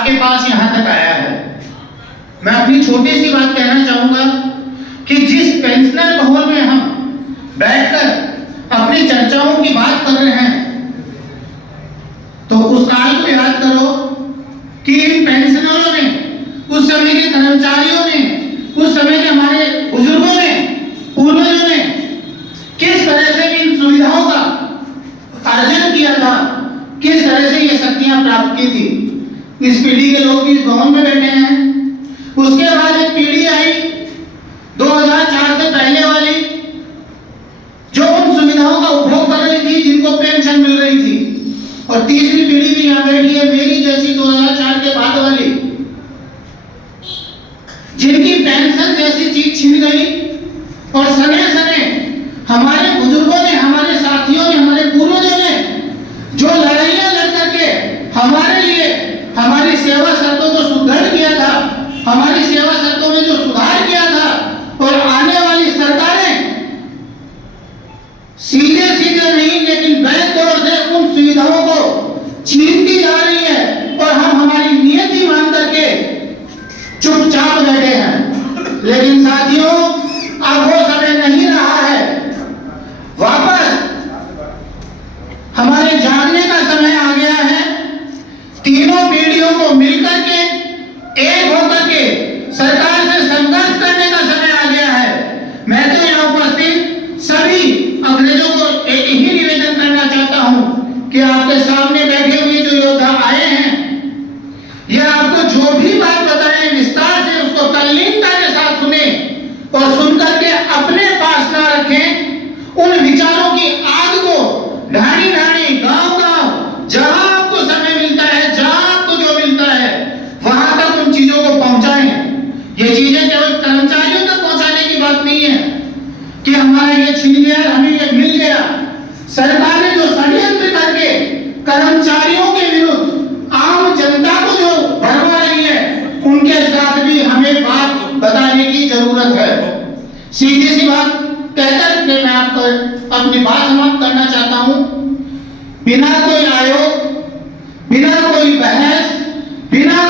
के पास यहां तक आया है। मैं अपनी छोटी सी बात कहना चाहूंगा कि जिस पेंशनर माहौल में हम बैठकर अपनी चर्चाओं की बात कर रहे हैं, तो उस काल को याद करो कि इन पेंशनरों ने, उस समय के कर्मचारियों ने, उस समय के हमारे बुजुर्गों ने, पूर्वजों ने किस तरह से इन सुविधाओं का अर्जन किया था, किस तरह से ये शक्तियां प्राप्त की थी। इस पीढ़ी के लोग भी इस भवन में बैठे हैं। उसके बाद एक पीढ़ी आई 2004 से पहले वाली, जो उन सुविधाओं का उपभोग कर रही थी, जिनको पेंशन मिल रही थी। और तीसरी पीढ़ी भी यहां बैठी है मेरी जैसी, 2004 के बाद वाली, जिनकी पेंशन जैसी चीज छिन गई। और सने सने हमारे बुजुर्गों ने, हमारे साथियों ने, हमारे पूर्वजों ने जो लड़ाइयां लड़ करके हमारे लिए हमारी सेवा शर्तों को सुदृढ़ किया था, हमारी सेवा शर्तों में जो सुधार किया था, और आने वाली सरकारें सीधे सीधे नहीं लेकिन बैकडोर से उन सुविधाओं को छीनती जा रही है, और हम हमारी नियति मान करके चुपचाप बैठे हैं। लेकिन साथियों, अब वो समय नहीं रहा है। वापस हमारे जागने का समय आ गया है। तीनों पीढ़ियों को मिलकर के, एक होकर के सरकार से संघर्ष करने का समय आ गया है। मैं तो यहाँ उपस्थित सभी अंग्रेजों को एक ही निवेदन करना चाहता हूँ कि आपके सामने बैठे हुए जो योद्धा आए हैं, यह आपको जो भी बात बताएं विस्तार से उसको तल्लीनता के साथ सुने, और सुनकर के अपने पास ना रखें। उन विचारों की आग को ढाणी ढाणी, गांव गांव, जहां आपको समय मिलता है, जहां आपको जो मिलता है, वहां तक उन चीजों को पहुंचाएं। ये चीजें केवल कर्मचारियों तक पहुंचाने की बात नहीं है कि हमारा ये छिन गया, हमें ये मिल गया। सरकार ने जो षड्यंत्र करके कर्मचारियों के विरुद्ध आम जनता को जो भरवा रही है, उनके साथ भी हमें बात बताने की जरूरत है। सीधी सी बात कहकर के मैं आपको अपनी बात समाप्त करना चाहता हूं। बिना कोई आयोग, बिना कोई बहस, बिना